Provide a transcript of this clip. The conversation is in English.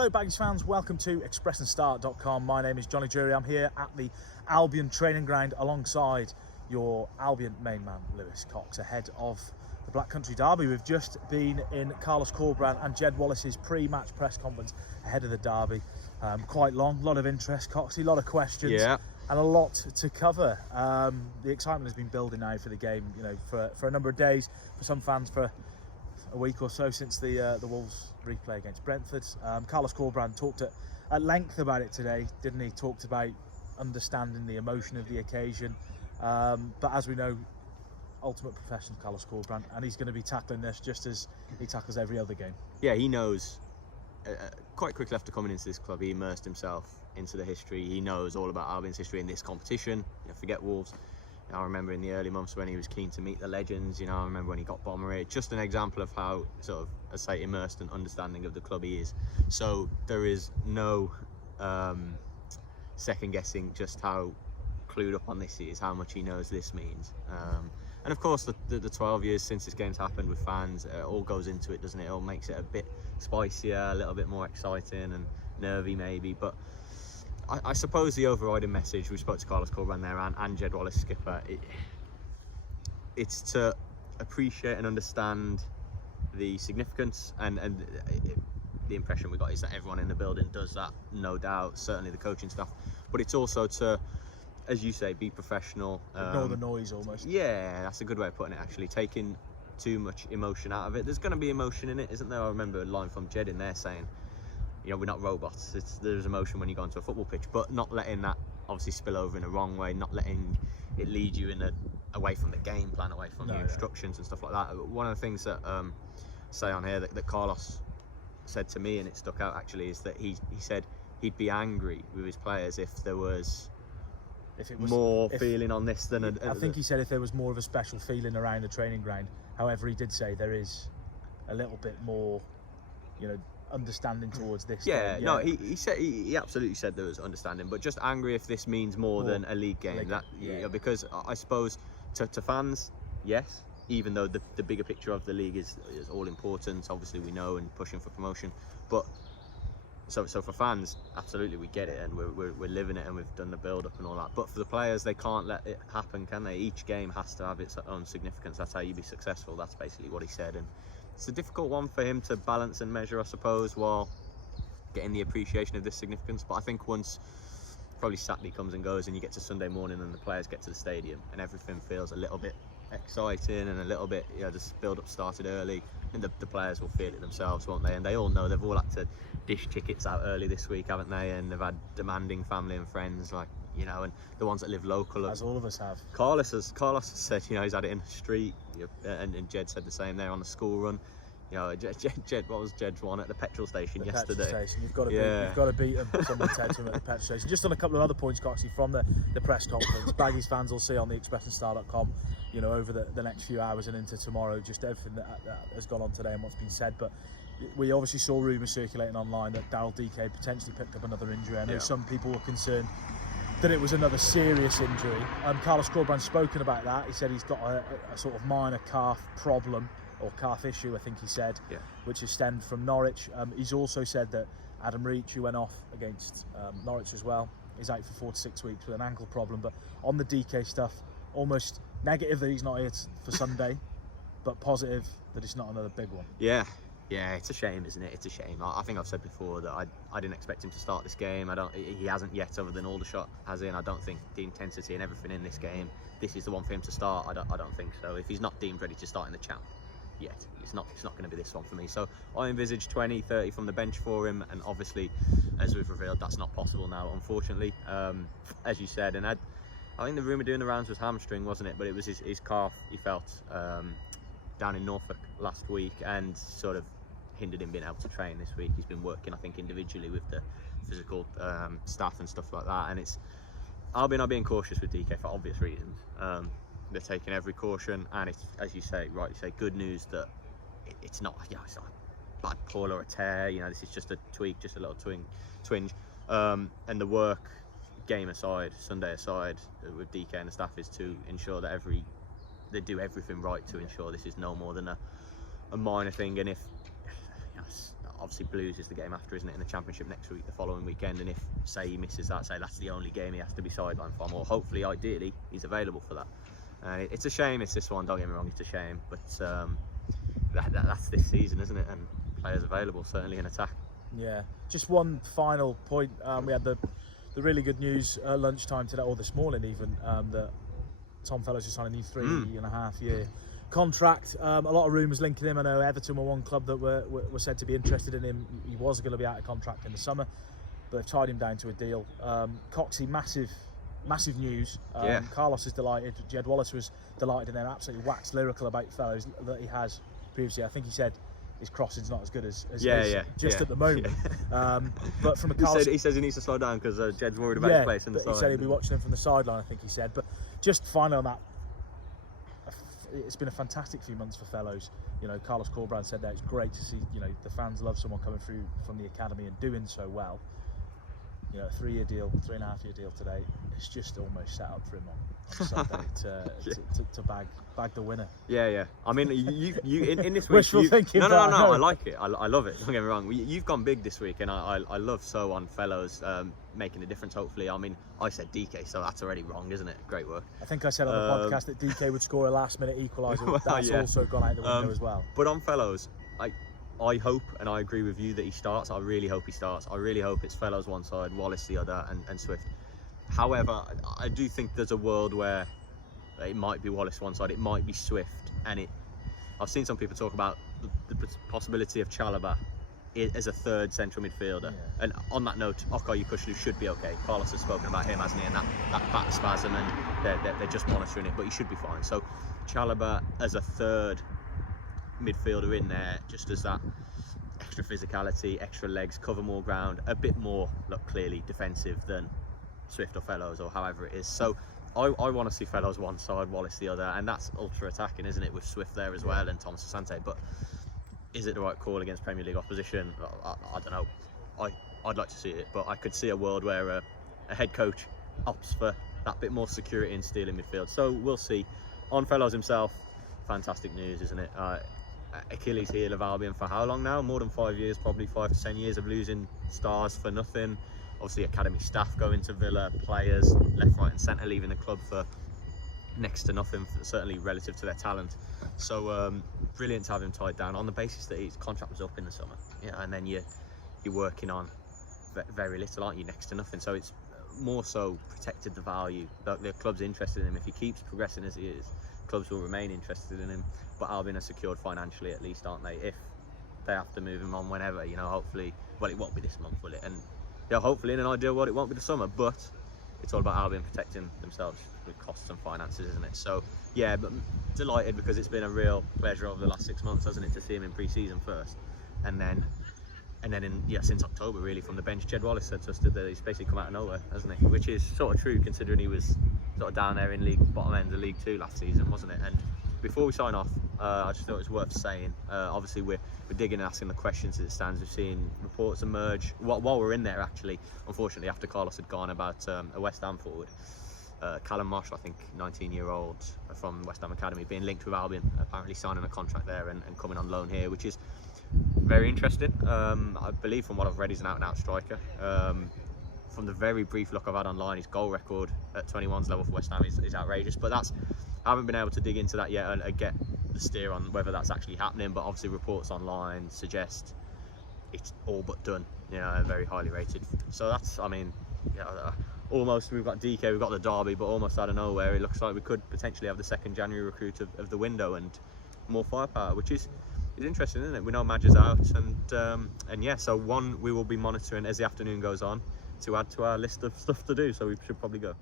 Hello Baggies fans, welcome to conference.The. My name is Jonny Drury. I'm here at the Albion training ground alongside your Albion main man Lewis Cox ahead of the Black Country Derby. We've just been in Carlos Corberan and Jed Wallace's pre-match press conference ahead of the derby. Quite long, a lot of interest, Coxie, a lot of questions, and a lot to cover. The excitement has been building now for the game, you know, for a number of days, for some fans for a week or so since the Wolves replay against Brentford. Carlos Corberan talked at length about it today, didn't he? Talked about understanding the emotion of the occasion, but as we know, ultimate professional Carlos Corberan, and he's going to be tackling this just as he tackles every other game. Yeah, he knows. Quite quickly after coming into this club, he immersed himself into the history. He knows all about Albion's history in this competition. Forget Wolves. I remember in the early months when he was keen to meet the legends. I remember when he got Bomber. Just an example of how sort of, as I say, immersed and understanding of the club he is. So there is no second guessing just how clued up on this he is, how much he knows this means. And of course, the 12 years since this game's happened with fans, it all goes into it, doesn't it? It all makes it a bit spicier, a little bit more exciting and nervy maybe. But I suppose the overriding message, we spoke to Carlos Corberan there and Jed Wallace, skipper, it's to appreciate and understand the significance, and the impression we got is that everyone in the building does that, no doubt, certainly the coaching staff, but it's also to, as you say, be professional. Ignore the noise almost. Yeah, that's a good way of putting it, actually. Taking too much emotion out of it. There's going to be emotion in it, isn't there? I remember a line from Jed in there saying, we're not robots. There's emotion when you go into a football pitch, but not letting that obviously spill over in the wrong way, not letting it lead you away from the game plan, away from the instructions and stuff like that. One of the things that say on here that Carlos said to me, and it stuck out actually, is that he said he'd be angry with his players if there was more feeling on this than I think he said if there was more of a special feeling around the training ground. However, he did say there is a little bit more, understanding towards this. No, he said he absolutely said there was understanding, but just angry if this means more than a league game. Because I suppose to fans, yes, even though the bigger picture of the league is all important, obviously we know, and pushing for promotion, but so for fans, absolutely we get it, and we're living it, and we've done the build up and all that. But for the players, they can't let it happen, can they? Each game has to have its own significance. That's how you be successful. That's basically what he said, and it's a difficult one for him to balance and measure, I suppose, while getting the appreciation of this significance. But I think once probably Saturday comes and goes and you get to Sunday morning and the players get to the stadium and everything feels a little bit exciting and a little bit, this build-up started early, and the players will feel it themselves, won't they? And they all know they've all had to dish tickets out early this week, haven't they? And they've had demanding family and friends, and the ones that live local. As all of us have. Carlos has said, he's had it in the street, and Jed said the same there on the school run. Jed, what was Jed's one at the petrol station yesterday? Petrol station. You've got to beat them. Someone said to him at the petrol station. Just on a couple of other points, Coxie, from the press conference. Baggies fans will see on the conference.The, over the next few hours and into tomorrow, just everything that has gone on today and what's been said. But we obviously saw rumours circulating online that Daryl Dike potentially picked up another injury. I know some people were concerned that it was another serious injury. Carlos Corberan's spoken about that. He said he's got a sort of minor calf problem, or calf issue, I think he said, which is stemmed from Norwich. He's also said that Adam Reach, who went off against Norwich as well, is out for 4 to 6 weeks with an ankle problem. But on the DK stuff, almost negative that he's not here for Sunday, but positive that it's not another big one. Yeah, it's a shame, isn't it? It's a shame. I think I've said before that I didn't expect him to start this game. He hasn't yet, other than Aldershot has in. I don't think the intensity and everything in this game, this is the one for him to start. I don't think so. If he's not deemed ready to start in the champ yet, it's not going to be this one for me. So I envisage 20, 30 from the bench for him, and obviously, as we've revealed, that's not possible now, unfortunately. As you said, and I think the rumour doing the rounds was hamstring, wasn't it? But it was his calf he felt down in Norfolk last week, and sort of hindered him being able to train this week. He's been working, I think, individually with the physical staff and stuff like that, and it's Albion are being cautious with DK for obvious reasons. They're taking every caution, and it's, as you say, rightly say, good news that it's not, it's not a bad pull or a tear. This is just a tweak, just a little twinge. And the work, game aside, Sunday aside, with DK and the staff, is to ensure that they do everything right to ensure this is no more than a minor thing. And if obviously Blues is the game after, isn't it, in the Championship next week, the following weekend, and if, say, he misses that, say that's the only game he has to be sidelined from, or hopefully, ideally, he's available for that. It's a shame it's this one, don't get me wrong, it's a shame, but that's this season, isn't it, and players available, certainly in attack. Yeah, just one final point. We had the really good news at lunchtime today, or this morning even, that Tom Fellows has signed a new 3.5-year contract. A lot of rumours linking him. I know Everton were one club that were said to be interested in him. He was going to be out of contract in the summer, but they've tied him down to a deal. Coxey, massive news. Carlos is delighted. Jed Wallace was delighted, and then absolutely waxed lyrical about Fellows that he has previously. I think he said his crossing's not as good as at the moment. But from a Carlos, he says he needs to slow down because Jed's worried about his place in the side. He said he'd be watching him from the sideline, I think he said. But just finally on that, it's been a fantastic few months for Fellows. You know, Carlos Corberan said that it's great to see, you know, the fans love someone coming through from the academy and doing so well. You know, a 3-year deal, 3.5-year deal today. It's just almost set up for him on Sunday to bag the winner. Yeah. I mean, you in this week. Wishful thinking. No. I like it. I love it. Don't get me wrong. You've gone big this week, and I love so on Fellows making a difference. Hopefully, I mean, I said Dike, so that's already wrong, isn't it? Great work. I think I said on the podcast that Dike would score a last-minute equaliser. Well, that's also gone out the window as well. But on Fellows, I hope, and I agree with you, that he starts. I really hope he starts. I really hope it's Fellows one side, Wallace the other, and Swift. However, I do think there's a world where it might be Wallace one side, it might be Swift, and I've seen some people talk about the possibility of Chalobah as a third central midfielder. Yeah. And on that note, Okay Yukushlu should be okay. Carlos has spoken about him, hasn't he, and that back spasm, and they're just monitoring it, but he should be fine. So Chalobah as a third midfielder in there, just as that extra physicality, extra legs, cover more ground, a bit more, look, clearly defensive than Swift or Fellows or however it is. So I want to see Fellows one side, Wallace the other, and that's ultra attacking, isn't it, with Swift there as well and Thomas Asante. But is it the right call against Premier League opposition? I don't know. I'd like to see it, but I could see a world where a head coach opts for that bit more security and steel in midfield. So we'll see. On Fellows himself, fantastic news, isn't it? Achilles heel of Albion for how long now? More than 5 years, probably 5 to 10 years of losing stars for nothing. Obviously academy staff going to Villa, players left, right and centre leaving the club for next to nothing, certainly relative to their talent. So brilliant to have him tied down on the basis that his contract was up in the summer. Yeah, and then you're working on very little, aren't you? Next to nothing. So it's more so protected the value. The club's interested in him. If he keeps progressing as he is, clubs will remain interested in him. But Albion are secured financially at least, aren't they? If they have to move him on whenever, you know, hopefully, well, it won't be this month, will it? And yeah, hopefully in an ideal world it won't be the summer, but it's all about Albion protecting themselves with costs and finances, isn't it? So yeah, but delighted because it's been a real pleasure over the last 6 months, hasn't it, to see him in pre-season first, and then since October really from the bench. Jed Wallace said to us that he's basically come out of nowhere, hasn't he? Which is sort of true considering he was sort of down there in bottom end of League 2 last season, wasn't it? And before we sign off, I just thought it was worth saying, obviously we're digging and asking the questions as it stands. We've seen reports emerge while we're in there, actually, unfortunately, after Carlos had gone, about a West Ham forward, Callum Marshall, I think, 19-year-old from West Ham Academy, being linked with Albion, apparently signing a contract there and coming on loan here, which is very interesting. I believe from what I've read, he's an out-and-out striker. From the very brief look I've had online, his goal record at 21s level for West Ham is outrageous, but I haven't been able to dig into that yet and get the steer on whether that's actually happening, but obviously reports online suggest it's all but done, you know, very highly rated. So that's, I mean, you know, almost, we've got Dike, we've got the derby, but almost out of nowhere it looks like we could potentially have the second January recruit of the window and more firepower, which is interesting, isn't it? We know Madge is out, and yeah, so one we will be monitoring as the afternoon goes on to add to our list of stuff to do, so we should probably go.